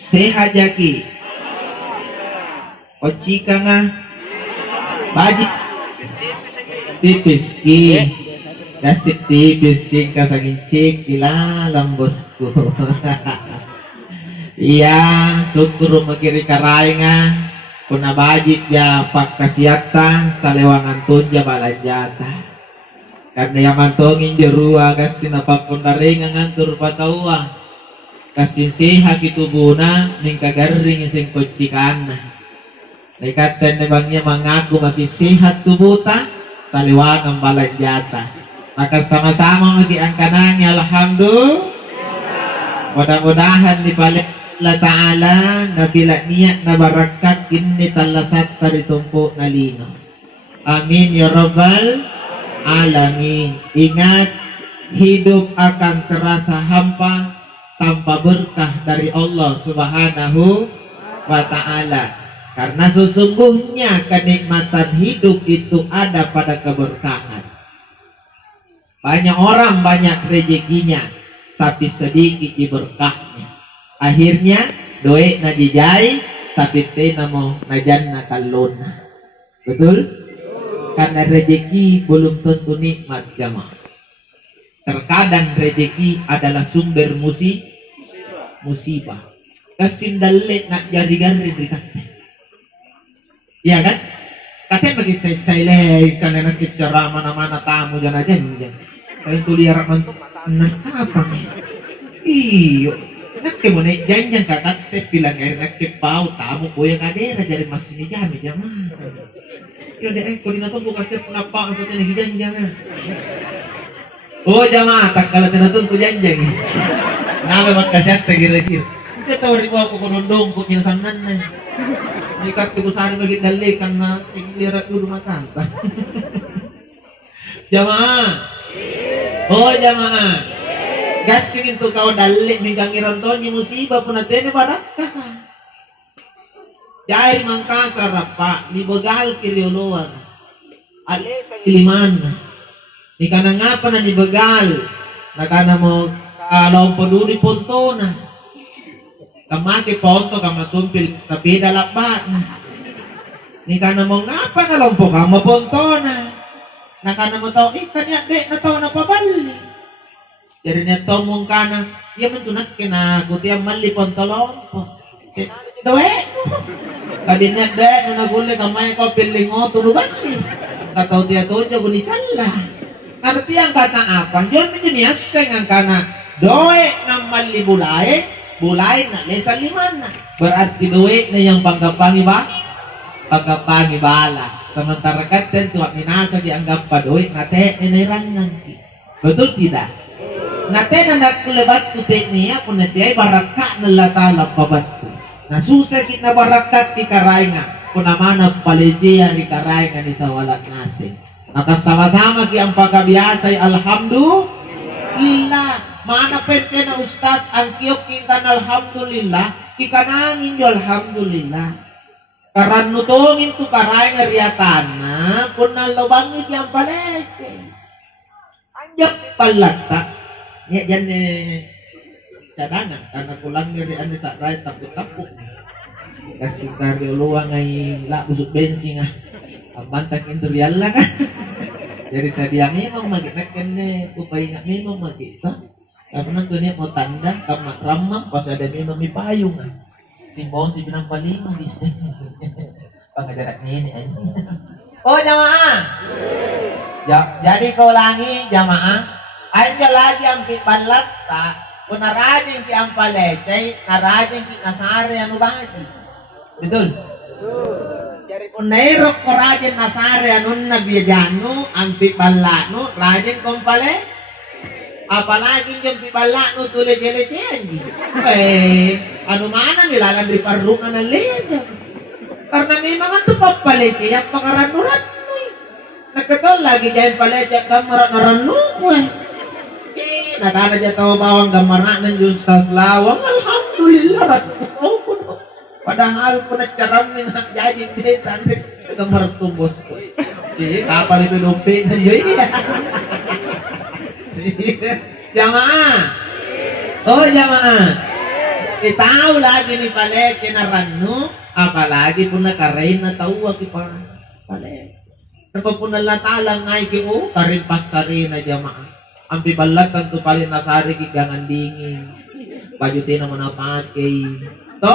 Sehat jaki. Ocika nga. Baji. Tipis ki. Kasih tipis ki kasangin cik ilalam bosku. Iya, syukur magiri karay nga. Kuna bajit ya pak kasiatan salewangan tunja balanjata. Karena yang mantongin jerua kasih napapundaring ngantur patawa. Kasih sehat itu guna mingka garing sing kocikan. Nekatan nebangnya mengaku maki sehat tubuta saliwangan balanjata. Maka sama-sama maki angkananya alhamdulillah. Mudah-mudahan dibalik Allah Ta'ala nabila niat na barakat ini talasat taritumpu na lino. Amin ya Rabbal Alamin. Ingat, hidup akan terasa hampa tanpa berkah dari Allah Subhanahu wa Ta'ala. Karena sesungguhnya kenikmatan hidup itu ada pada keberkahan. Banyak orang banyak rezekinya, tapi sedikit berkahnya. Akhirnya doe na dijai, tapi tena mo najan na kalona. Betul? Karena rezeki belum tentu nikmat jamaah. Terkadang rezeki adalah sumber musibah. Kasindalle nak jari-jari dikate. Iya kan? Katanya bagi saya karena nak bicara mana-mana tamu jangan aja. Saya tuliar mantuk anak apa nih? Iyo, nak kemana jangan kakak bilang air nak pau tamu boya kadera jadi masih jami jamaah. Yaudah kalau dinatong buka siap kenapa maksudnya nih jangan. Oh jamaah tak kalau dinatong ku janjang. Nama makasih tegir-tegir. Kita tahu ribu aku konondong ku kinsanan nih. Ikat ku sari bagi dalih karena lihat dulu makan. Jamaah. Oh jamaah. Gasing itu kau dalih minggang irontonya musibah pun atene barakah. Jai mangkasar apa dibegal kiri uluan alesa iliman ikana ngapa na dibegal nakana mo kalau peduli pontona kamaki ponto kamatumpil sa beda labat ikana mo ngapa na lompo kama pontona nakana mo tao ikanya de na tao na pabali jadi niya tomong kana iya mentunak kina kutia mali ponto lompo doe kadinya dek naguli kamay ko pilingo tulugan ni katau dia toja guni calla arti ang kata apa jon menjeniaseng ang kana doe ng mali bulay na lesa limana berarti doe na yang pagkapangi bala sementara katen tuak minasa dianggap pa doe nate nirangan betul tidak nate nak kulebat kutek niya pun nate baraka nalatala pabatu. Nah susah kita barakat di karainga kunamana palejian di karainga di sawalat nasi maka sama-sama ki ampaka biasa alhamdulillah mana pente na ustaz ang kiyok kintan alhamdulillah kikanangin jo alhamdulillah karan nutungin tu karainga riatana kunal lobangin ki ampalece anjak palata ya jane cadangan karena kulang dari anda sakrai tapuk kasih karyo luang ay la busuk bensin abantak interial lah kan jadi saya memang magitakan ne upay nga memang magita karena tuh niya mau tanda kamak ramam pas ada memang mipayung si binang palima bisa pangajaran ini oh jamaah ya, jadi kau ulangi jamaah aja lagi ang pipalat tak narajin ki ang palecay, narajin ki nasari ano bati. Betul? Jadi kung nairok ko rajin nasari ano nabiyadano, ang pipalano, rajin kong pale. Apalagi yung pipalano tulit-tulit ano mana nilalagri parungan ng leda. Karena may mga tupapalecay, ang pangaranuran mo nagkatol lagi dyan palecay, kamaran-arano mo nakana dyan tao bawang gamara ng Diyos sa lawang alhamdulillah padahal po nagkaram ng jadi bitan gamar tubos ko kapal itu lumpi ng Diyos jamaah oh jamaah Itaw lagi ni Palek kinarano, apalagi po nakarain na tawa ki Palek. Napa po nalatala ngay ki o karin pasari na jamaah. Ang pibalatan to palin nasari ki gangandingin. Bajutin na mo na kay to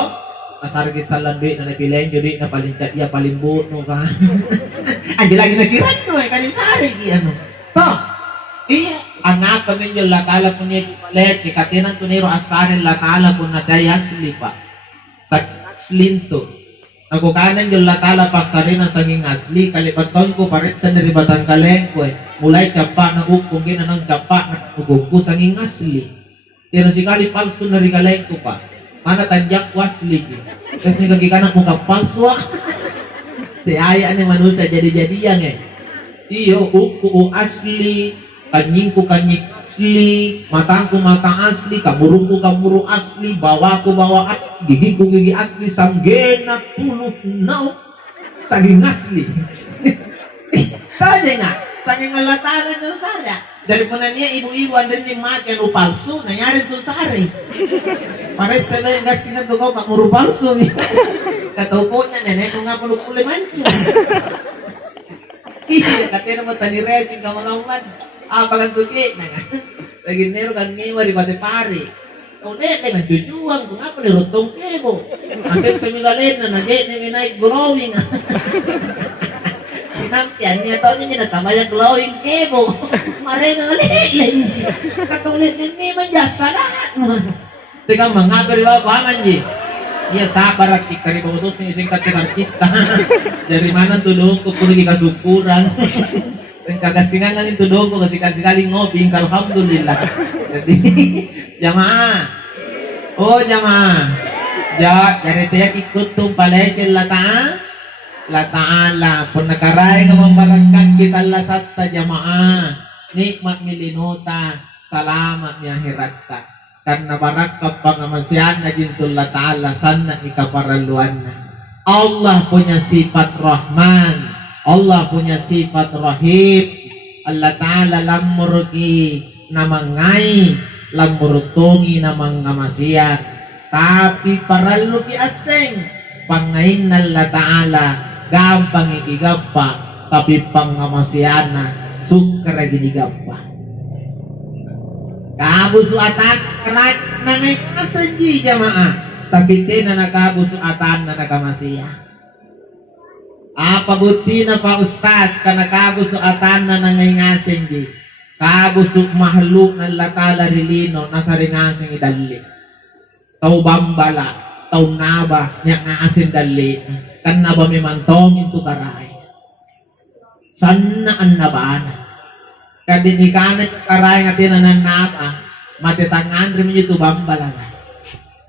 nasari ki sa lambi na napilen judi na palincat iya palimbo no ka. Andi lagi nakiran no ay kanin sari ki ano. To iya anak kami yung latala po niya kipalet, kikatinan to niro asarin latala po na dayasli pa. Sa slinto. Nakukanan yung latala pa sa rin ang sanging asli, kalipaton ko parit sa naribatan kalengko eh. Mulay kapa na ukong ginanang kapa na ugong ko sanging asli. Pero si kali palso na rikalengko pa. Mana tanjak wasli. Kasi nagkikanan ko kapalswa. Si Aya ni manusia jadi-jadian eh. Iyo, uku asli. Kanying ko kanying asli, matangku mata asli, kamurungku kamuru asli, bawaku bawa asli, gigiku gigi asli, sanggena tulus nau, saging asli. Saja nga, saging ngalataran ng sarya. Dari po na niya, ibu-ibu andun yung makin palsu, nangyari ito sari. Pares sabi yung kasi nga ko, kamuru palsu. Katupo niya, nene, kung nga pulukulim mancho. Iya, katanya mo tani racing ka malauman. Pagan tuki na nga. Lagi nero kan ngiwa di pati pari. Kau nete nga jujuang kung apa ni rutong kebo. Asal semigalen na najet ni naik glowing. Sinampian niya tao niya natamaya glowing kebo. Mare nga lilin. Katulit ni manjasa lahat. Teka mga periwa paman ji. Iya sabar at kikari utos ni isang artista. Dari mana tulong ko puro kasukuran. Ang kagasingan lang yung tulong ko kasi kasikaling ngopi, alhamdulillah. Jadi, jamaah. Oh, jamaah. Jadi tiyak ikut tung palecel Ta'ala. Pun nakaray nga mambarangkan kita lasatta jamaah. Nikmat milinota. Salamat niya hiratta. Karena barakap pangamasyan na jintullah Ta'ala. Sana ikaparaluan na. Allah punya sifat Rahman. Allah punya sifat Rahim. Allah Ta'ala lamurki namangai, lamurtungi namang ngamasya. Tapi paralu ki aseng pangain Allah Ta'ala gampang igigapa, tapi pangamasyana sukra ginigapa. Kabusuatan kerak nangay kasanji jamaah, tapi tina nakabusuatan na nakamasya. Apa buti na pa ustaz kana kabusuatan na nangayngasin di kabusuk mahluk ng latala rilino nasa ringasing idali tau bambala tau naba niya ngaasin dali kan naba mimantong into karay sana ang nabaan kadinikanan yung karay nga tinanan naba matitangan rin yung bambala na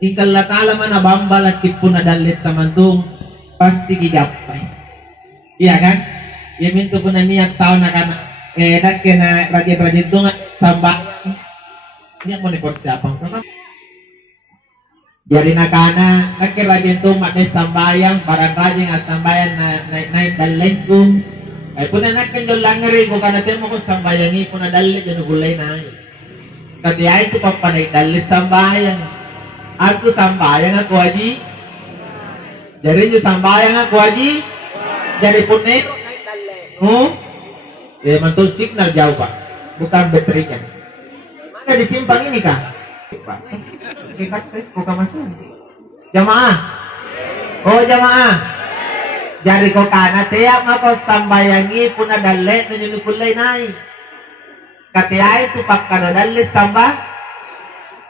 ikal latala man na bambala kipo na dalit tamantong pasti gigapay. Iya kan? Ya minto po na niya tao na kan kena rajin-rajin itu sambayang. Ini mo ni persiapan ka. Jadi nakana rajin itu makna sambayang barang rajin nga sambayang na naik daleng ko. Ay po na nakan langari ko kana temo ko sambayangi po na dalit na gulay na. Kati ay ko papanay dalit sambayang. Ako sambayang ako aji. Jadi yung sambayang ako aji. Jadi punero ya mantul signal jauh pak, bukan baterainya. Mana disimpan ini kah? Pak, buka masuk. Jamaah, oh jamaah. Jadi kau kana tiap apa sambayangi puna dalet nunjuk kulay nai. Katiay tu pak kano dalet samba,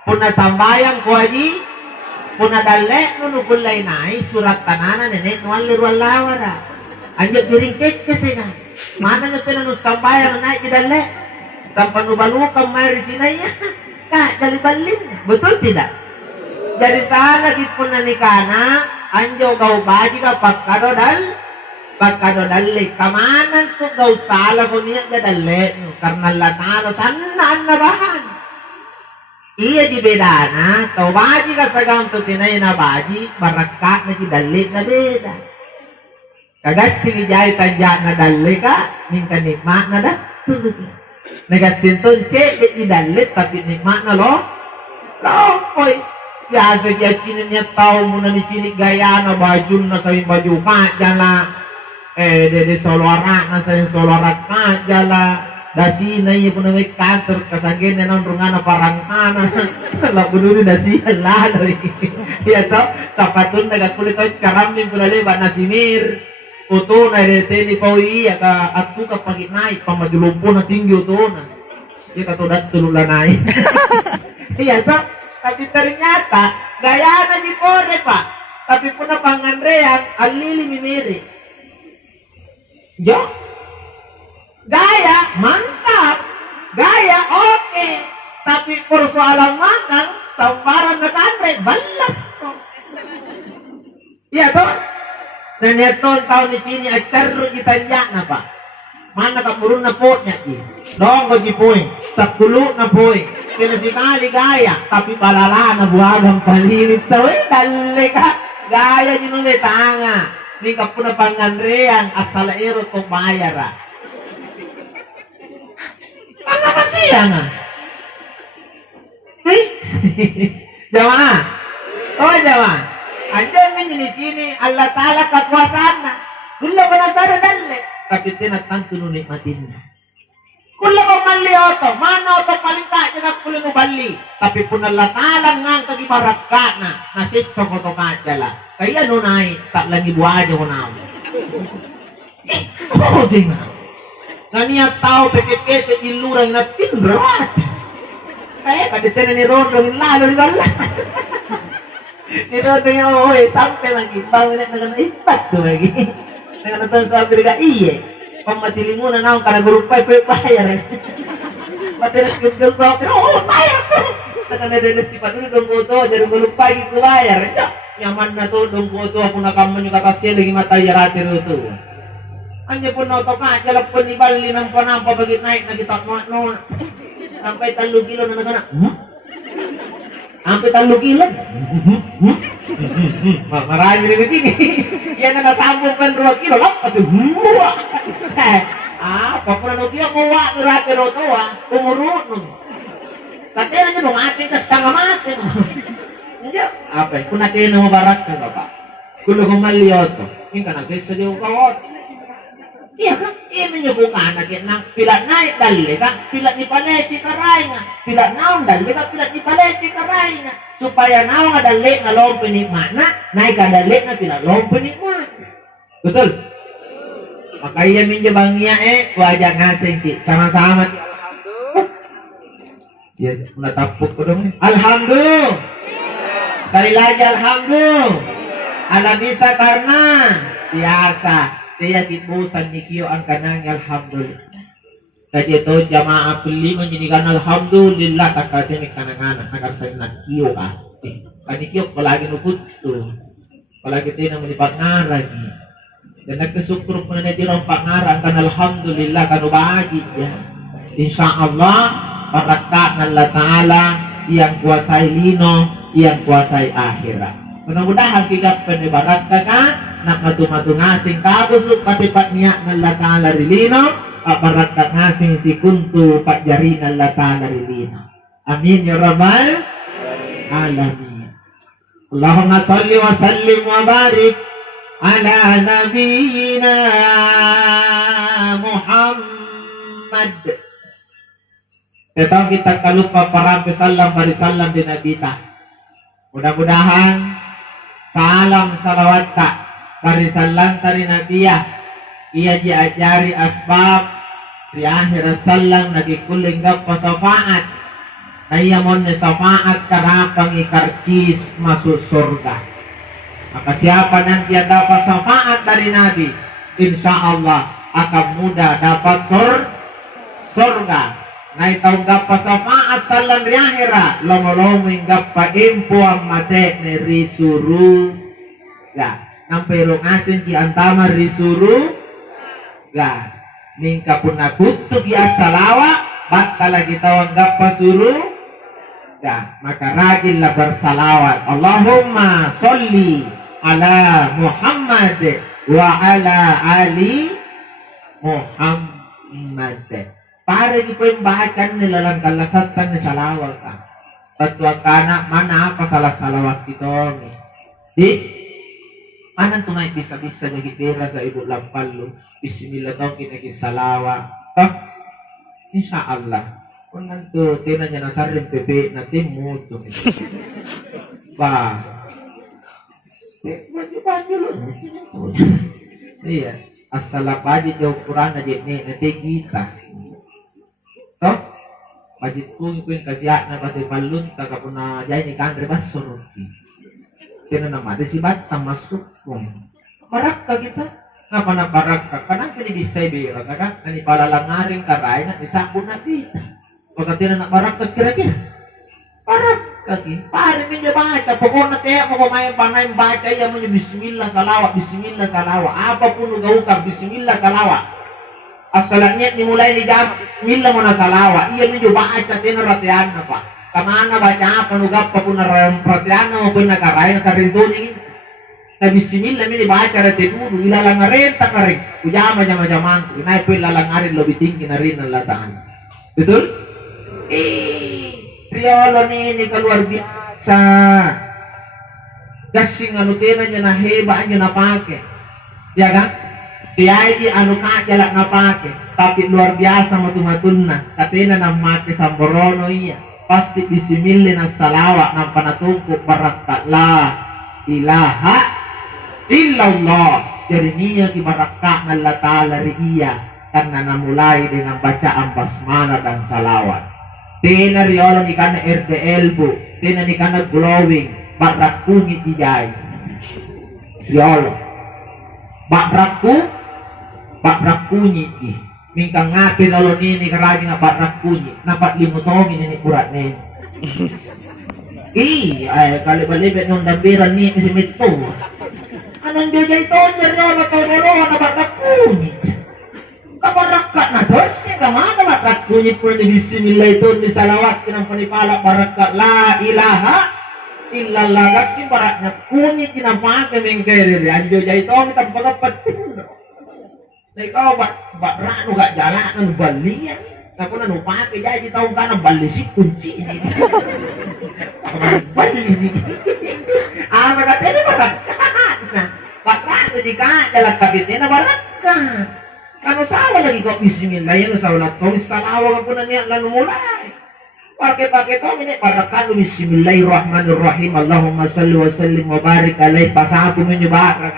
puna sambayang ko aji, puna dalet nunjuk kulay nai surat tanana nenek nualir walawara. Anjak diringkit kasi nga. Mana nyo sila nung sambayang na ikidali. Sampai nubalukang may resinaya. Ka, dalibalin. Betul tidak? Jadi salah po na ni kana. Anjo gaw baji ka pagkadodali. Kamanan to gaw salah ko niya gadali. Karena latano. Sana nabahan. Iya di bedana. Tau baji ka sa ganto tinay na baji. Barakat na kidali na beda. Kagas sinijay tadya na dali ka, minka nikma na da, tulog. Nagasinton che, di dalit, tapi nikma na lo, lokoy. Biasa dia niya tahu muna ni cini gaya na baju na sa yung baju jala. De solorak na sa yung solorak jala. Dasi na iya puna may kantor kasagin na nang rungan na parangkana. Lapo dulu dasi lalo. Iya to, sapatun nagakulit ko karaming puna liba na simir. Uto na rete ni pau iya ka at ka pagitnay pamadulumpo na tinggi uto na. Iya katudat tululanay. Iya to. Tapi ternyata gaya na di pore pa. Tapi puna pangandreang alili mimiri. Jo. Gaya mantap. Gaya oke. Tapi persoalan makan sambaran na kandre balas ko. Iya toh. Dan ito tahun di sini acar kita na pa. Mana kapurun na po niya ki. Dong ko gipoy. Sa kulo na poy. Kinasikali gaya. Tapi palala na buwagang palinit daw. Dali ka. Gaya yun ulit tanga. Hindi ka po na pangandreang asalaero to bayara. Ano ba siya nga? See? Jamaah. Oh jamaah. Andiyan min ni sini Allah Ta'ala kakuasaan na. Gula ba na sana dali? Tapi tinatang nikmatin na. Kula ko malioto, mano to palingka jaga kula mo bali. Tapi punalatalang ngang kagibarakka na nasisso ko to kajala. Kaya nunay tak lagi buaja ko na. Oh dinga. Naniya tao peke-peke ilurang na tinrat. Kaya kaditena ni Rondo lalo ni bala. Ni Rondo yung sampai lagi bangun na ipat to lagi. Dengan nonton sa Amerika, iya. Pamatilingo na naong kanagulupay, bayar. Matiras kagul sa akin, bayar ko. Nakanadalas si Patuloy, dong ko to, dari gulupay, ko bayar. Nyaman na to, dong ko to, ako nakaman yung kakasya, lagi matayarati ro to. Anya po na ito ka, jalap po ni Bali ng panampa, bagit naik, nagitakma, sampai 3 kilo na nagana. Sampai 3 kilo. Marami rin ini. Yan na nasambong kan 2 kilo. Lapas yung papunan dia kuwa ngerati roto umurut. Katanya nyo dong ating ka setengah mati. Apa ya? Kung natin na mabarak ka ba? Kulo kumalioto. Yung ka nagsisa di ukawot. Iya kan? Iya menyebutkan anak nang pilat naik dali kan? Pilat ni paleci karay nga. Pilat naon dali kan? Pilat ni paleci karay nga. Supaya naon nga dali nga lompe ni mana, naik ka dali nga pilat lompe ni mana. Betul? Makanya minjabangnya wajah ngasing ki. Sama-sama ki. Alhamdulillah. Ya, menatapuk ko dong. Alhamdulillah. Sekali lagi alhamdulillah. Ala bisa karena biasa. Kaya kitbusan ni Kiyo ang kanang alhamdulillah. Kaya ito jamaah puli menjadikan alhamdulillah takatinik kananganak nakarasay na Kiyo ka. Kani Kiyo palagi nukut to. Palagi tayo na malipat nga lagi. Dan nagkasukro po na natin ang pangarang kan alhamdulillah kanubagi niya. Insyaallah parakat ng Allah Ta'ala iyang kuasay lino, iyang kuasay akhirat. Mudah-mudahan kita penibarat ka nakatumatungasing kabusok patipat niya ng latala rilino aparat ka ngasing si kuntu pajari ng latala rilino. Amin ya Rabbal Alamin. Allahumma salli wa sallim wa barik ala nabiyina Muhammad. Tetap kita kalupa para salam barisalam di nabita. Mudah-mudahan salam salawat ka karisalan tari nabiya iya diajari asbab di akhir salam nagikuling gap pasafaat na iya mon ni safaat karapang ikarkis masuk surga. Maka siapa nanti yang dapat safaat dari Nabi, insya Allah akan mudah dapat surga. Na itong dapat safaat salam di akhirat lomoloming dapat impo ang mate ni risuru ga nampero ngasin di antama risuru ga ningka pun nakutuk ya salawa batta lagi tawang dapat suru ga maka rajinlah bersalawat Allahumma sholli ala Muhammad wa ala ali Muhammad. Para di po yung bahakan nila lang kalasatan ni salawat ka. Patuang kana mana apa salah salawat kita ni. Di mana tu may bisa-bisa jadi bela sa ibu lampal lo. Bismillah tau kita kisalawa. Toh, insyaallah. Kung nanto tinan niya nasarin pepe natin mo to. Ba. Banyo lo. Iya, asal apa aja jauh kurang aja nih nanti kita. Toh, budget ko yung kasya na pati palun kakapun na jay ni kan rebas suruti. Kena nama ada si batang masuk kong. Barak ka kita. Ngapa na barak ka? Kanang pinibisay bira sa ka? Kani palalangaring karay na isakon na kita. Pagkatina na barak ka kira-kira. Barak ka ki. Pare minyo baca. Pagod na kaya mo kumain panay baca. Iya mo nyo bismillah salawa. Bismillah salawa. Apa pun ugaw ka. Bismillah salawa. Asalnya dimulai di jam bismillah mo na salawa. Iya minyo baca. Tinaratian na pa. Kamana baca apa nugap pa pun perhatian mo pun nakaray na sa rintunin. Na bismillah mini baca na tinudo. Ilalang na rin takarin. Ujama-jama-jamang. Inay po ilalang na rin lobiting na rin ang lataan. Betul? Triolo ni keluar biasa. Kasing anu tena nya na heba nya na pake. Ya kan? Dia di anu ka jalak na pake. Tapi luar biasa matu-matuna. Katena na make samborono iya. Pasti bismillah na salawa na panatungkuk barakat la ilaha illallah. Jadi niya ki barakat na Allah Ta'ala iya. Karena namulai dengan bacaan basmalah dan salawat. Tena riolong ikan RDL bu, tena ikan glowing, bakrak kunyit dijay. Riolong, bakrak kunyit di. Mingkang ngapi lalu ini kerajin bakrak kunyit, nampak limutomin ini kurat nih. Ay kali balibet nung dambiran ni si Mito. Anong jujay ito niya riolong kau riolong na bakrak kunyit. Barakat na dosi kamana bakrat kunyit pun di bismillah itu di salawat kinang panipala barakat la ilaha illallah kasi baraknya kunyit kinapake mengkere anjo jay to kita pagapat na ikaw bakra no gak jalan balian ako na no pake jay di taong kana balisik kunci ini balisik makatene barakat bakra no di ka jalan kapitin na barakat. Kano sawa lagi kok bismillah yan sa ulat ko salawa ka po na niya lanumulay pake to minit barakan bismillahirrahmanirrahim Allahumma salli wa sallim wa barik alay pasapo minyo bakra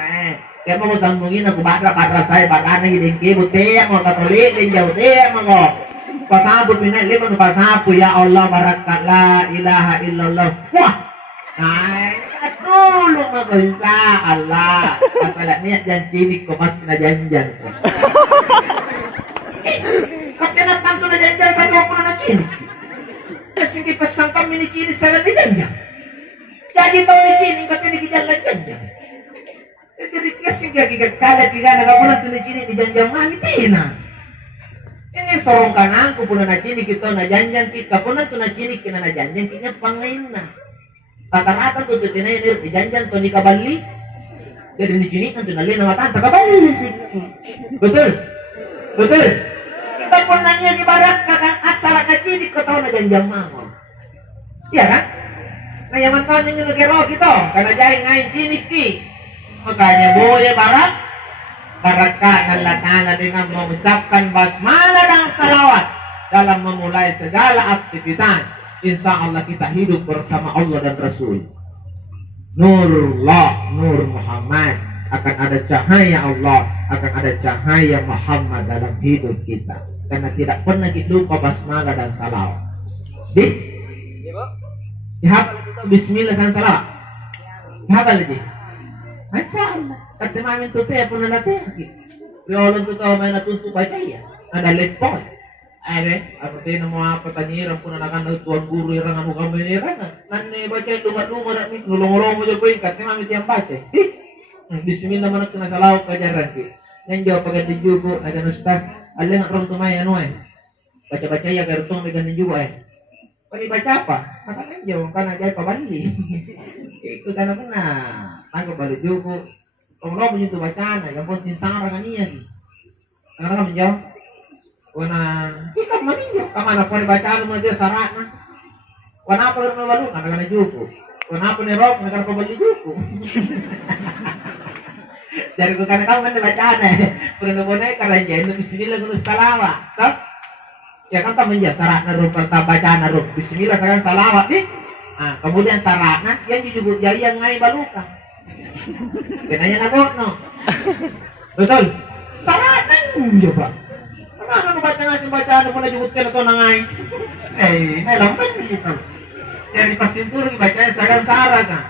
kaya mo sambungin ako bakra para saya bakana hiding kibo teya mo katolik din jaw teya mo pasapo minit lima no pasapo ya Allah barakat la ilaha illallah wah ay asulong ako sa Allah patala niya dyan cilik ko mas pinajanjan ko Katanya tanto na janjan pa ako na cini. Kasi hindi pasang kami ni cini sa ganda janjan. Jadi tau ni cini katanya ni janjan janjan. Jadi kasi gagigagkalat gigana ka po na ito ni cini ni janjan mami tina. Ini sorong kanang ko po na cini kita na janjan kita po na ito na cini kina na janjan kina pangayin na. Rata-rata to ito na yun ni janjan to ni kabali. Jadi ni cini kan ito na lina matanta kabali. Betul? Betul? Kita pun nanya di barat kakak asal kacili kau tahu na janjang mamo. Iya kan? Nah yang mantan yang negero gitu, karena jahit ngain cilik ki. Makanya boleh barat kan Allah Ta'ala dengan mengucapkan basmalah dan salawat dalam memulai segala aktivitas. Insya Allah kita hidup bersama Allah dan Rasul. Nurullah, Nur Muhammad, akan ada cahaya Allah, akan ada cahaya Muhammad dalam hidup kita. Karena tidak pernah kita lupa basmalah dan salawat. Dihafal kita bismillah dan salawat. Dihafal lagi. Masya Allah. Kata mamin tu teh pun ada teh. Riolong tu tahu main tuntuk baca ya. Ada lepon. Apa teh nama apa tanyiran pun akan tuan guru yang anu kami ni rangan. Nanti baca dua dak ni nulung-nulung mo jokoy kata mamin tiang baca. Bismillah mana kena salawat kajaran ki. Yang jawab pakai juga ada ustaz. Ada nggak orang tumai anu baca-baca ya kaya rutong dengan juga Kau baca apa? Makanya jawab kan aja apa balik. Itu karena benar. Aku balik juga. Kalau punya tu bacaan, yang penting sarang kan iya ni. Karena kamu jawab. Karena kita meninjau. Kamana kau bacaan mana dia sarang? Kenapa karena balu karena juku? Kenapa nih rok karena pembeli juku? Dari ko kana kamu kan bacaan pernah boneka karena jadi bismillah gunu salawat tak ya kan tak menjadi syaratnya ruk pertama bacaan ruk bismillah sekarang salawat nih kemudian syaratnya yang juga jaya yang ngai baluka kenanya nabok no betul syaratnya coba mana nu baca ngasih bacaan pun jemputkan atau nangai ini lambat gitu dari pasintur bacanya sekarang syarat kan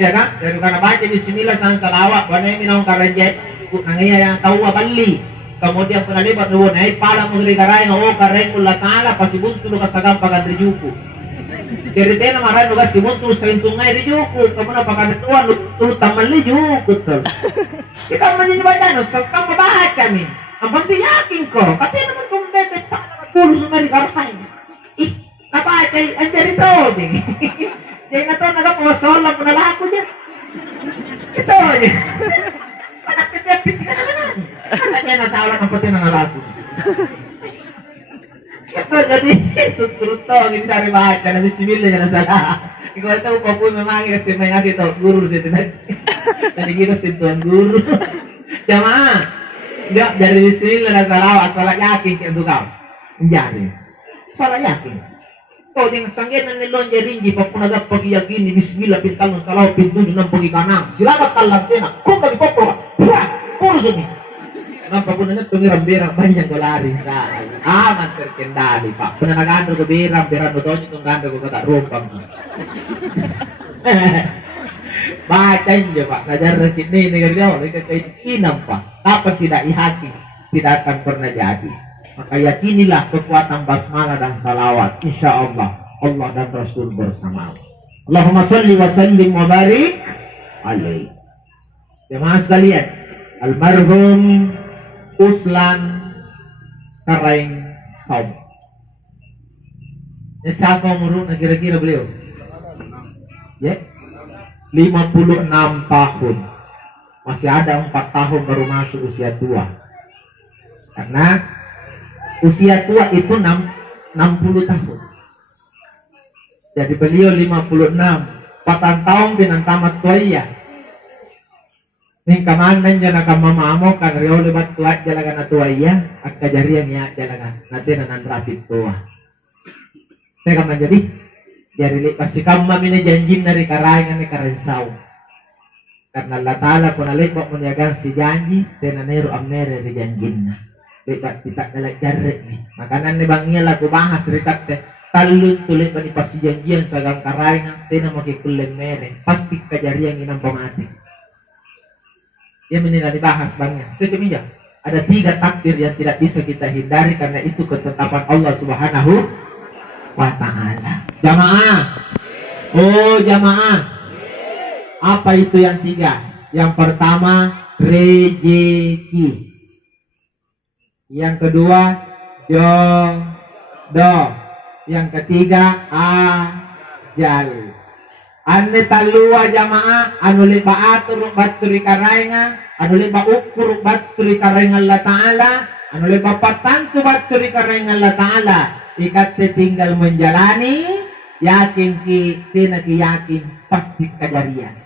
ya kan dari karena baca bismillah sang salawat banai minang karanjay nangaya yang tahu bali kemudian penalibat nuwun ay pala mo diri karay nga o karay kula taala pasibunto no kasagam pagan rijuku dari tena maray no kasibunto sa intungay rijuku kamu na pagkatuan tulot taman rijuku tol kita maninibayan no sa kang mabahat kami ang bantiyakin ko kasi naman kung bete pa nakatulong sa mga karay nabahat ay andyan ito jadi na to nagpamasol lang punala ako dyan ito dyan anak kejepit ka naman kaya nasa alam ng pati ng alago ito jadi sutrut to hindi sari baca na bismillah niya nasala ikaw ito upapun mamagi kasi may nasi ito guru siya nanigito si tuan guru jamaah enggak dari bismillah nasala asala yakin kaya dukaw menjadi asala yakin kau yang sanggenan nilon jarinji papunagap pagiyagini bismillah pintalon salaw pintudo ng pagikanang silamat kalantena kung kalipopo kurso ni nampak pun na tumirambira banyak dolari sa aman terkendali pak pernah nagando ko birang birang doon itong gando ko kata rumpang bacain niyo pak ngajar recit ni negara dia keinam pak dapat tidak ihati tidak akan pernah jadi maka yakinilah kekuatan basmalah dan salawat insyaallah Allah dan Rasul bersama Allahumma salli wa sallim wa barik alaihi jemaah sekalian almarhum Uslan Karaeng Saum ini siapa umur na kira-kira beliau ya 56 tahun masih ada 4 tahun baru masuk usia tua karena usia tua itu 60 tahun. Jadi beliau 56. 4 tahun binang tamat tuaya. Ning kamanan niya nakamamamo kan rio lebat tuat jalagan na tuaya at kajarian niya jalagan. Natin na nanrapit tua. Saya kaman jadi kasi kama minajanjin na rin karayangan ni Karensaw. Karena Allah Ta'ala kung nalipok mo niyagang si janji, tenanero amere rin janjin na. Dekat kita dalam jarak ni makanan ni bangnya lagu bahas rekat teh talun tulis bani pasti janjian sagang karaingan tena makikulen mere pasti kejarian inang pamati dia menilai dibahas bangnya itu cemija ada 3 takdir yang tidak bisa kita hindari karena itu ketetapan Allah Subhanahu wa ta'ala jamaah oh jamaah apa itu yang 3 yang pertama rezeki yang kedua jodoh yang ketiga ajal ane talua jamaah anu liba atur baturi karainga anu liba ukur baturi karainga Allah Ta'ala anu liba patantu baturi karainga Allah Ta'ala ikat tinggal menjalani yakin yakin pasti kejadian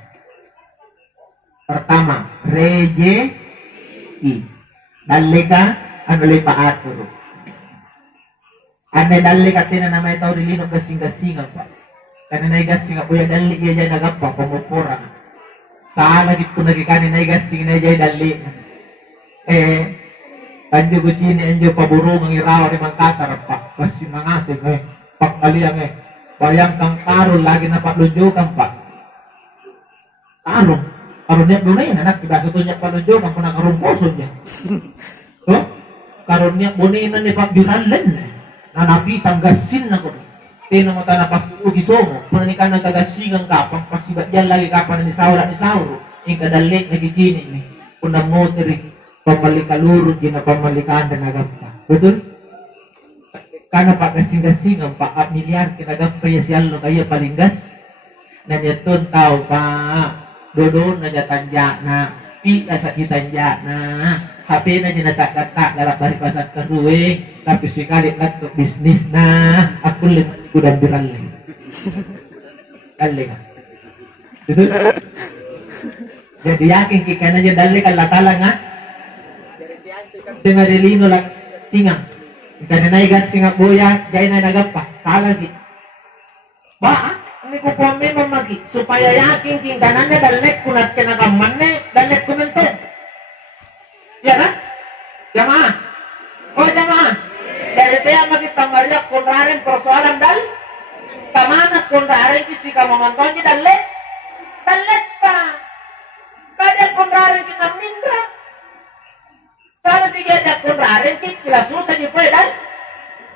pertama rezeki dalika ano lipa atur ane dali katina na may tao rilino gasing-gasingan pa kana na gasingan po yung dali iya dyan nagapa pamupura sa lagit ko nagikanin na gasing na dyan dali kanjo gucini anjo paburong ang iraw ni mangkasarap pa kasi mangasig pakaliang bayang kang karol lagi na patlunjukan pa karong niya doon na yun anak kita sa niya patlunjukan kung nakarumposon niya karon niya bunina ni pagdiralan na napisang gasin na ko tino mo ta napas ugi somo punani ka nagagasingan ka pagpasibat diyan lagi ka pa ni saura ing kadalik nagikini ni punang moteri pamalikaluro ginapamalikan na nagapta betul kana pa gasing-gasingan pa at milyar kinagapta ya siyal no kaya palinggas na niya tao pa dodo na tanja na pika sa kitanja na HP na niya natak-tatak galap dari pasat keruwe tapi sekali latuk bisnis na aku lihat udah biralin Dali ka. Jadi yakin kika na dyan dali ka latala nga. Di marilino lang singa. Ika na naigas singa buya, jay na nagapa. Salagi. Ba? Hindi ko po may mamagi. Supaya yakin kika na niya dalek kunat kinakaman na dalek kumento. Ya kan? Jamaah. Oh jamaah. Dari tayo makita Maria kunrarin persoalan dal. Kamana kunrarin kisi ka mamantuan si dalek. Dalek ka. Kada kunrarin kita mindra. Sana sige ada kunrarin kila susah di pedal.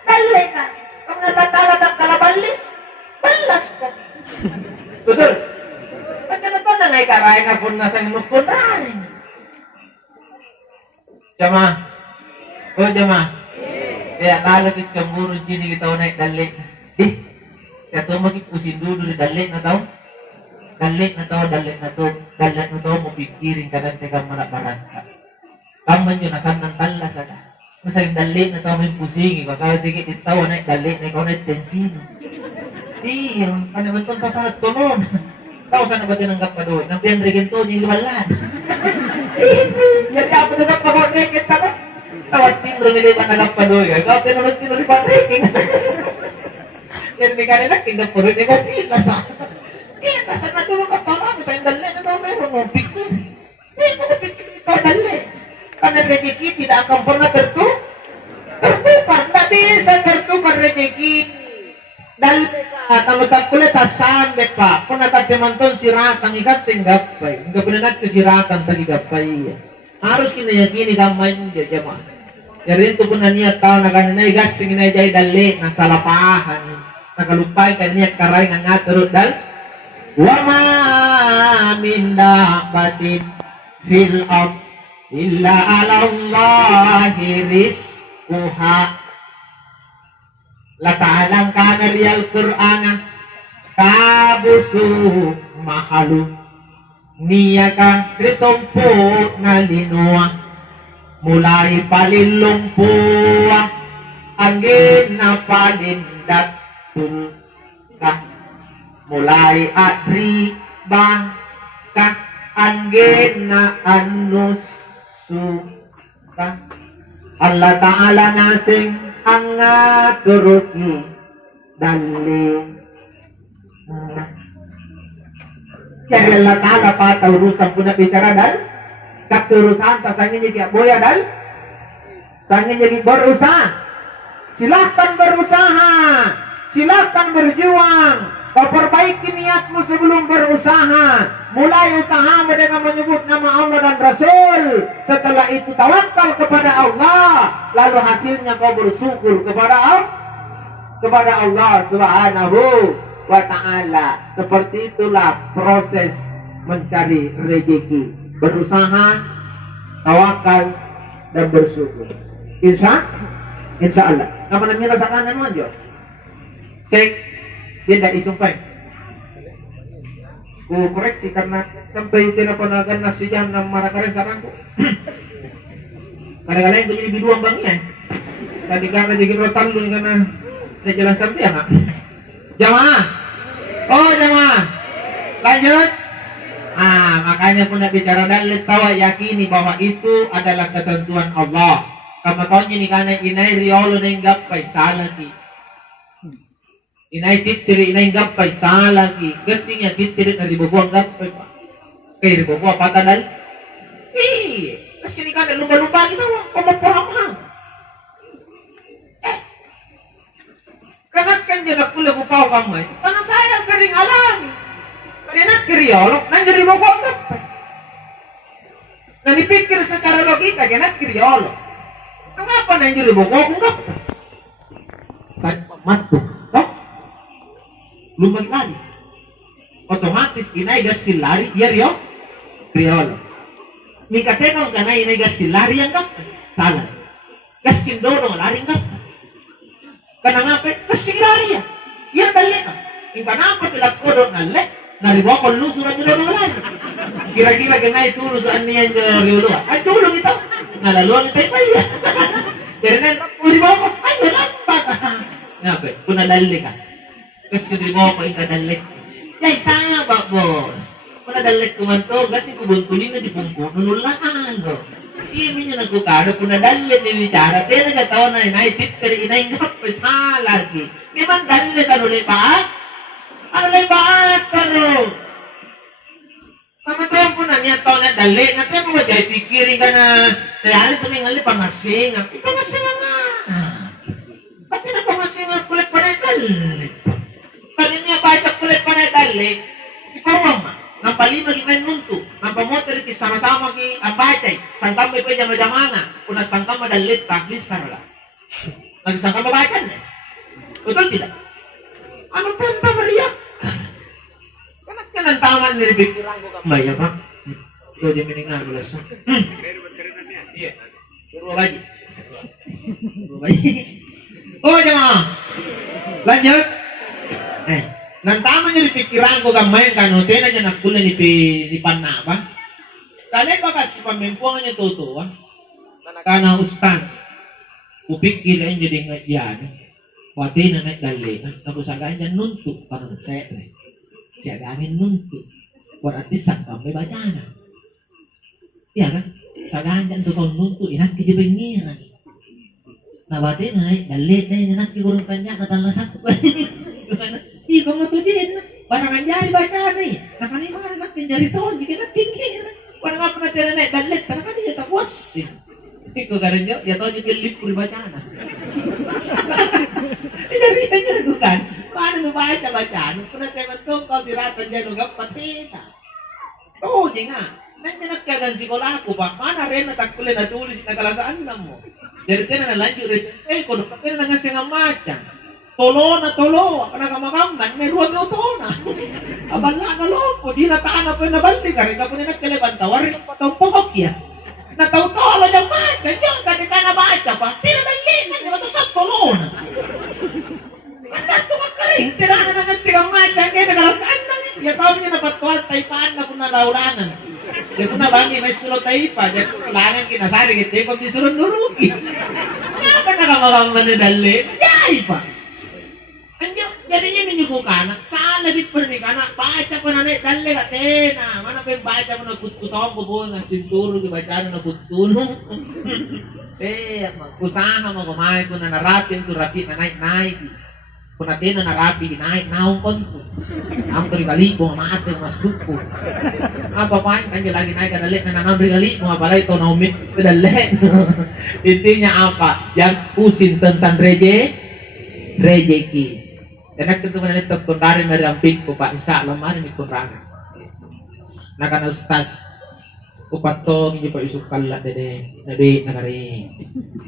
Dalek ka. Kung natatala ng kalabalis, balas ka. Betul. Kaya ito na ngay karay nga pun nasa imus kunrarin. Jamaah. Oh jamaah. Kaya kalau kita cemburu sini kita naik dalik. Kata magpusin dulu di dalik na tau. Dalik na tau mo pikirin ka nanti kang malakbaran ka. Kaman yun nasan ng tala sa ka. Masayang dalik na tau may pusing. Ikaw sa sige itaw naik dalik na ikaw naik tensin. Iya, ano man itong pasalat ko nun. Tao saan na ba tinanggap ka doon? Nang pinrigin to, yung liwalan. Jadi apa na nagpapag-rekit ka na? Tawad timro nila yung nagpadoy. Ikaw tinulog pa trekking. Yan may kanila, kingdom po rin ikaw pila sa. Eh, nasa natulog ka pa mo sa indali na daw meron mo pikir. Eh, mga pikir ito dali. Karena rezeki tidak akan pernah tertukar. Tidak bisa tertukar rezeki. Dali ka, tamutak kulit sampai pa. Kung nakatimanton siratang ikat tinggapay. Hingga pinanat ko siratang tagigapay. Harus kinayakini kamay niya, jamaah. Jadi itu pun niat tahu nak kanai gas tingin aja dali nang salapahan nakalupay kan niat karay nga ngaturut dal wa ma min dabatin fil ard illa ala Allahi rizquha la ta'alam kana riyal qur'ana kabusu mahalu niyaka kritompo na linua mulai palilumpuwa angin na palindat tulka mulai adri bangka angin na anusuka Allah Ta'ala nasing ang turuki dali kaya Allah Ta'ala pa urusan puna bicara dan keturusan tasangin jadi boya dan sangin jadi berusaha. Silahkan berusaha, silahkan berjuang, perbaiki niatmu sebelum berusaha. Mulai usahamu dengan menyebut nama Allah dan Rasul. Setelah itu tawakal kepada Allah, lalu hasilnya kau bersyukur kepada Allah Subhanahu wa Ta'ala. Seperti itulah proses mencari rezeki. Berusaha, tawakal, dan bersyukur. Insya Allah. Kamu namanya rasakan anu aja. Cek, dia tidak disumpah. Ku koreksi karena sampai tinapanagan nasijan ng marakarin sarang ko. Kadang-kadang itu jadi biduang bangnya. Tadi karena jadi rotan dulu karena saya jalan sampai ya. Jamaah. Oh jamaah. Lanjut. Makanya pun nak bicara dalil tawa yakini bahwa itu adalah ketentuan Allah. Kamu ni kana inay riolo na inggapay salagi. Inay titiri inay inggapay salagi. Kasi niya titiri na ribubuang gapay pa. Kaya ribubuang patadal. Kasi ni kana lumba-lumba ginawa. Pamapahamang. Kanak kan dyan nakulang upaw kamay. Ano saya sering alami. Karena kriolog, nandiyan mo ko ang dapat. Nanipikir secara logika, kaya kriolog. Kenapa nandiyan mo ko ang dapat? Sa matuk, lumag lari. Otomatis, inay silari, iya kriolog. Mikatenong ka na inay silari ang dapat. Salah. Gaskindoro, lari ang dapat. Kanangapit, gaskindari yan. Yan dali ka. Ikanapa pilagkodok na lek. Naribawa ko luso na nyo na kira-kira ganay tulo saan niya nyo riulo. Ay tulong ito. Nalaluan ito pa iya. Kaya na, naribawa ko, ay wala pa ka. Nga kung nadali ka. Kasi di mo ko ikadalit. Yay, saya ba, boss? Panadalit ko man to, kasi kubuntulin na di pungko, nunulaan, no? Ini nyo nagkukado, kung nadalit ni bicara, tayo nagkatawa na inaitit ka rin, inaingap, sa lagi. May man dalit, ano li ba? Ano li ba? Ano? Kamatawang ko na niya tao na dalit, na tayo mga jay, pikirin ka na, dahil tumingali, pangasing, ipangasing nga. Ba't na pangasing nga, kulit pa na dalit? Kanin niya ba ito kulit pa na dalit? Ipawang ng palimag imen nunto, ng pamotor ki sama-sama ki abacay, sangkam may pwede madamanga, kung nasangkam madalit, taklis sarala. Nagsangkam mabacan eh. Betul tidak? Ano tanta Maria? Kanak ka ng taman nilibigirang ko kamay, ya pak? Ito di miningan ulas. Iya. Puro baji. Oh, jangan. Lanjut. Nang tama niya ni pikiran ko gamay ang tena niya nagkulan ni Panaba. Kali ba kasi pamimpuan niya totoo, kana ustas. Upikiran niya din nga yan. Wati na nagdali. Nabusagaan niya nuntuk parang sekre. Siya gamin nuntuk. Berarti sangkam may bacana. Iya kan? Sagaan niya nuntuk nuntuk. Inak kijibengiran. Nabati na nagdali. Inak kigurong kanya. Natalasak ko. Iya kamu tuh din, barang anjari baca nih, nakanimana nak pinjari tahun, jika nak tinggi, barang apa nanti naik dalit, karena kan dia tak puasin. Itu karena ya tahu juga lipur bacaan. Jadi aja itu kan, mana nu baca bacaan, pernah teman tuh kau siratan jadi nggak patita. Oh jangan, nanti nak kagan sekolah aku pak, mana rena tak boleh nak tulis nagalasaan kamu. Jadi saya nak lanjut, kau dokter nak ngasih ngamacan. Tolo na tolo, kana kamakamnan, may ruwag na tolo na. Abala na loko, di nataan na po yung nabalik ka rin, kapag nagkaliban, tawarin ang patang pokok ya. Nataw-tolo yung matcha, yung kadika na matcha pa, tira na linan, yung ito sa tolo na. Andan ko ka rin, tira na nga sigang matcha, kaya nagalasaan na rin. Yataw niya napatuan, taypaan na po na laulangan. Di ko na bangi, may sulot taypa, di ko kailangan kinasari, kiti pag disurun-nurugi. Nga pa nakamakamman na dali, nagyay pa. Anjo, jadinya menyuguhkan, saan lagi pernikahan, baca penanai dalle katena, mana pe baca mana kututong ko buong sinturo baca na kutunong. Usaha mo kumain ko na narapin ko rapi na naik. Kung natin na narapi, naik naong konto. Ang kali ko, maate mas suko. Apa pa, kanyo lagi naik kadali na nanambri kali, mga balay to na umit kadali. Intinya apa? Yang usin tentang rejeki. Dan next itu menit kundarin meramping ko pak insya Allah mari mi kundarin. Nakana ustaz upatong hindi pa isukalla dede nabi nagari.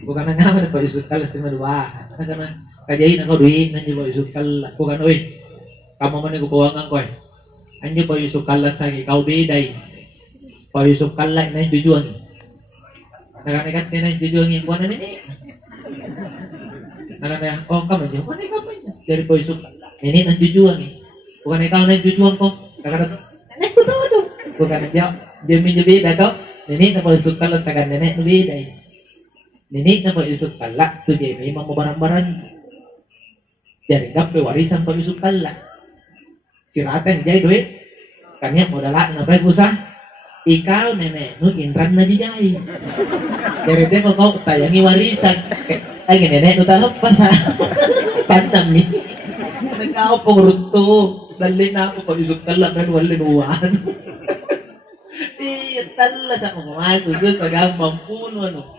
Bukan nga pa isukalla sa madwa. Nakana kajayin ako duin nanti pa isukalla. Bukan oy. Kamu man ko kuwangan ko eh. Anyo pa isukalla sa ikaw biday. Pa isukalla na tujuan. Nakanikat na tujuan ng kuwan ni. Nakana oh kamu jo. Kuwan kamu dari po isuk ini nanjujuan nih bukan ikaw nanjujuan ko kakata nenek ko todo bukan aja jemi jebi dato ini na po isuk kala sa kan nenek nubi dai ini na po isuk kala tu jemi mang barang-barang jadi gap warisan po isuk kala siratan jay duit kanya modala na pa usah ikaw nenek nu indran na dijay dari teko kau tayangi warisan ay nenek nu talapas sa santam ni nagkao pong runto dali na ako pag isok tala na walinuwan tala sa mga masusunod pag ang mampuno no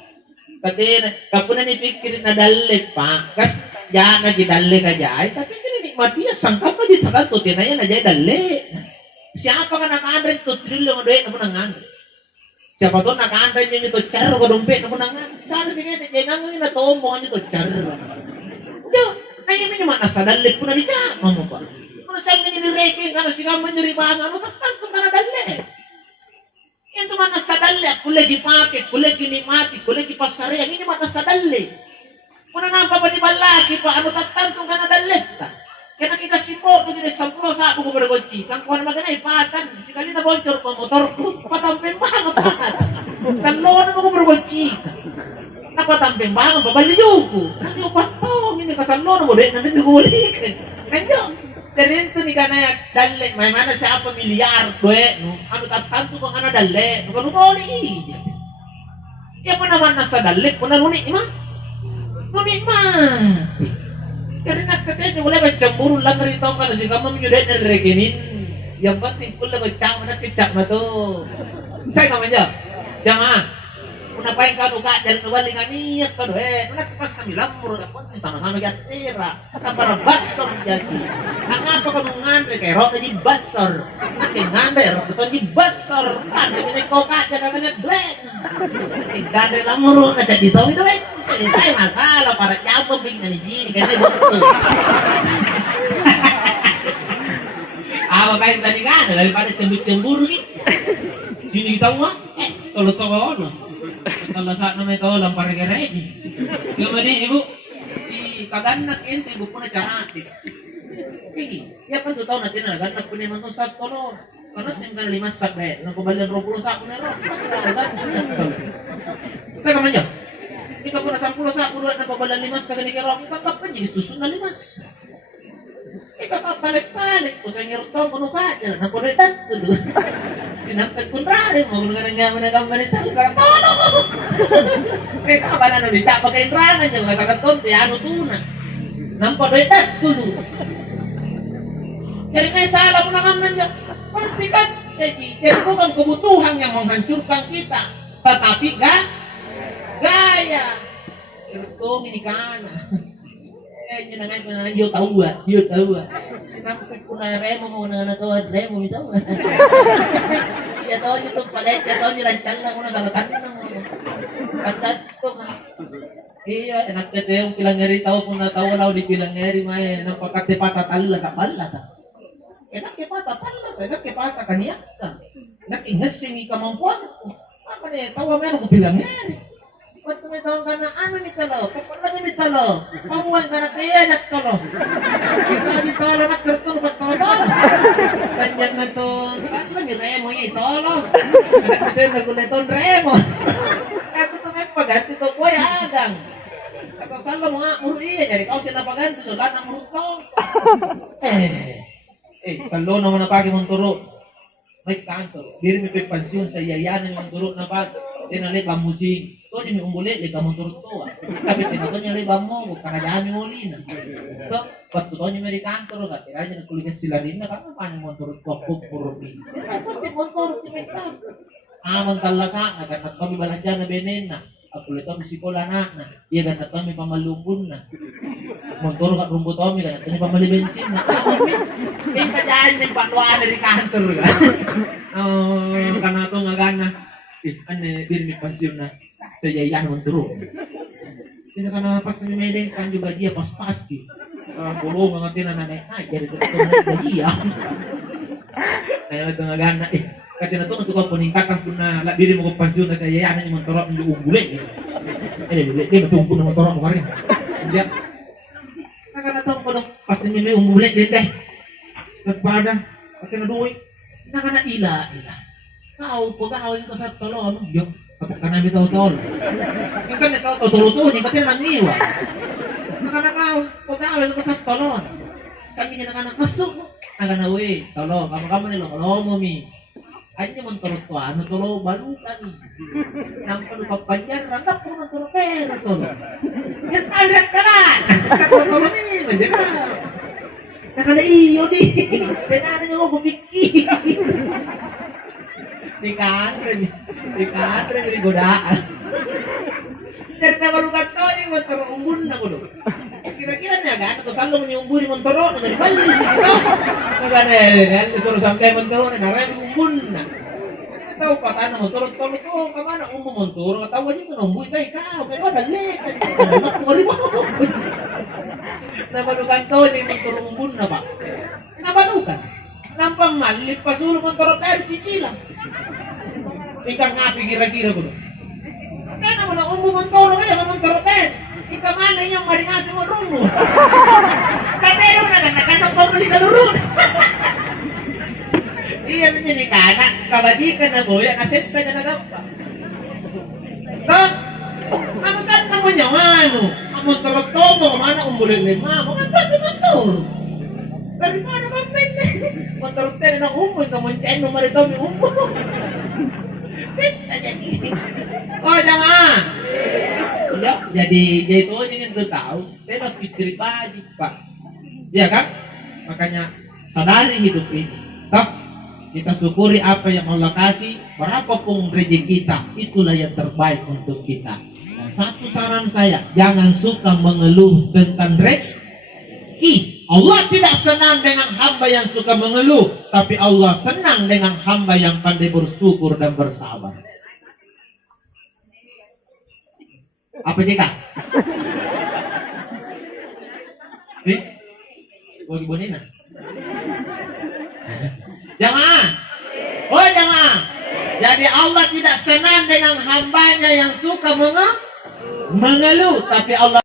kasi kapunan ipikirin na dali pa kasi dyan na gidali ka dyan tapi kininikmati ya sangka pa di takal to tinaya na dyan dali siapa ka naka-100 to trillion doon na mo nangan siapa to naka-100 nyo nito charo ka dumpit na mo nangan sana sige na dyan nga na to mo nyo to charo ay may naman nasadali po na di siya mamo pa ano saan nga nilireking ano siya man niribanga ano taktan ko na nadali ito man nasadali kulegi pakit kulegi nimati kulegi pasari ang ini man nasadali muna nga pa di balaki pa ano taktan ko ka nadali kaya nakita si po kung hindi samplo sa ako kumaragotsi kang kuha na magana ipatan si kali na bolchor pa motor ko patampin pa ang patat sa loob na mo kumaragotsi napatamping bangun babalik juga nanti upatong ini kasar lor boleh nanti digulik kanjo Jadi itu nih karena dalle, may mana siapa miliar gue, no? Ano tatanto kung ano dalle, no kanu boli. Ya pa naman nasa dalle, kung nuni ima, nuni ma. Jadi nak katanya wala ba cemburu lang rito kan si kamu menyudah dari rekening. Yang penting pula kecak mana kecak na to. Saya kamu aja, jangan. Unapain ka duka dan kembali nganiyak ka doe. Unak pas sambil murud ako sama-sama gatira. Para basor jadi. Ang apa ka nganbe kay ro di basor. Kay nganbe ro to di basor. Kan ni ko ka jaga kana blek. Kay gandre la murud na jadi to doe. Saya masalah para jabo bing ni jini kasi betul. Apa kain tadi kan daripada cemburu-cemburu ni. Sini kita mah kalau ono. Kalau saat namanya tahu lampar gerai ni. Kemudian ibu di kaganak ente ibu pun cara atik. Ya kan tu tahu nanti nak ganak punya mantu satu kolor. Karena singkat 5 sak deh. Nak kembalian 20 sak punya roh. Saya kamu aja. Kita pun 10 sak punya nak kembalian 5 sak ni kerong. Kita kapan jadi susun na 5. Ika papalit-palit ko sa ngirtong kuno pa dyan. Nakulitan ko doon. Sinampag ko rin mo. Kung nga naman nagambalitan. Tono mo! Kaya ka ba na nun? Ita pagkainrangan dyan. Nagkakaton. Ano tuna. Nampadulitan ko doon. Jadi may salah mo na kaman dyan. Persikat. Jadi bukan kebutuhan yang menghancurkan kita. Tetapi gaya. Itu ini kana. Yun na nga, yun tawa. Sinampag ko na remo mo na natawad, remo mo ito. Yataw nyo itong palit, yataw nyo lancang lang mo na salatan mo. Patat ko ka. Iya, nakita yung pilangeri tao kung natawa lao di pilangeri, may napakatipata talula sa balasa. Nakipata talula, nakipata kaniyak ka. Nakingas yung ikamampuan ko. Apa niya, tawa meron ko pilangeri. Ba't tumitawang ka na, ano ni talo? Kapag ni talo? Pamuhan ka na kaya na talo? Ikaw ni talo na kartun, ba't talo? Kanyan na to, saan ba ni Remo niya italo? Anak ko sa'yo naguliton Remo. Ako ito ngayon paganti to, boy, agang. Ako saan mo nga, uri, jadi kau siya napaganti, so lahat ng murutong. Talo naman na pagi mong turo. May kanto, diri may pensiyon sa yayanan mong turo na pag, tinalik ang musing. Ito niya may umulit, ikaw mong turut-tuwa. Kapit tinato niya rin mo, huwag ka na dami uli na. So, pag totoo niya may kanto, kaya niya nagkuligas sila rin na, kaya paano mong turut-tuwa, puro rin. Pati mong turut niya may kanto. Amang talasa, naganap kami balang dyan na benen na. Ako ito, may sikola na. Iya, ganat kami pamalubon na. Mong turut at rumbo tomi, ganat kami pamalibensin na. May padaan niya pakluaan na rin kanto. Kanato nga gana. Din may pansyon na. So, yayan mong turo. Sino ka napas na may kan juga dia pas-pas. Pulong nga tinananay. Jadi ito na dia. Kaya ito nga gana. Kati na ito, natukaw puningkatan ko na diri mo kong pansyon na sa yayanan yung mong turo yung umbuli. Umbuli. Kaya matungkol na mong turo mo ka rin. Hindi. Nakanatong ko nung pas na may umbuli din deh. Nagpada. Kati na duwi. Nakanaila. Pag-aaw ko sa tolo. Yung kapag ka namin tol. Yung ka nito, tuturo-turo, hindi ka tinangiwa. Pag-aaw ko sa tolo. Kami niya nakanakasok mo. Nakanawi, tolo, kamu nilo, kalo mi. Ay niya mong turo-turo, ano tolo, balukan. Nang panupapanyan, ranggap ko ng turo, pero tolo. Yan tayo ka na! Kakotolo mi, hindi na. Nakanaiyo di. Tinanay niyo ko bumiki. Di kantre ni godaan. Cerita balukan to yung montoro umbun na ko do. Kira-kira niya gan to salo mo yung umbun montoro na bali ito. Kan disuruh sampai montoro na ren umbun na. Tahu patana montoro tolo to kamana umbun montoro tahu aja ko umbun tay ka pero dali. Na balukan to yung montoro umbun na ba. Nabalukan. Nampang malip pasulo montoro tayo cicilan. Ika nga kira-kira ko. Kaya naman ang umumantoro kayo kamang karoten. Ika man na yung maringasi mo rungo. Katero na nagkakasang pamuli ka lurun. Iya mo niya ni Kana. Kabadikan na boy. Ang asesa niya nagampa. Ito. Ano saan naman niya? Ano? Ang montoro mo. Kumana umbulig ni mama. Ang dati montoro. Dari mana mamen? Motor teh na umum kamu cek nomor itu mi umum. Sis aja gini. Oh jangan. Ya, jadi itu aja yang tuh tahu. Saya harus pikir lagi Pak. Iya kan? Makanya sadari hidup ini. Toh, kita syukuri apa yang Allah kasih. Berapapun rezeki kita, itulah yang terbaik untuk kita. Dan satu saran saya, jangan suka mengeluh tentang rezeki. Allah tidak senang dengan hamba yang suka mengeluh, tapi Allah senang dengan hamba yang pandai bersyukur dan bersabar. Apa jika? Bagi bonina. Jangan. Oh jangan. Jadi Allah tidak senang dengan hambanya yang suka mengeluh, tapi Allah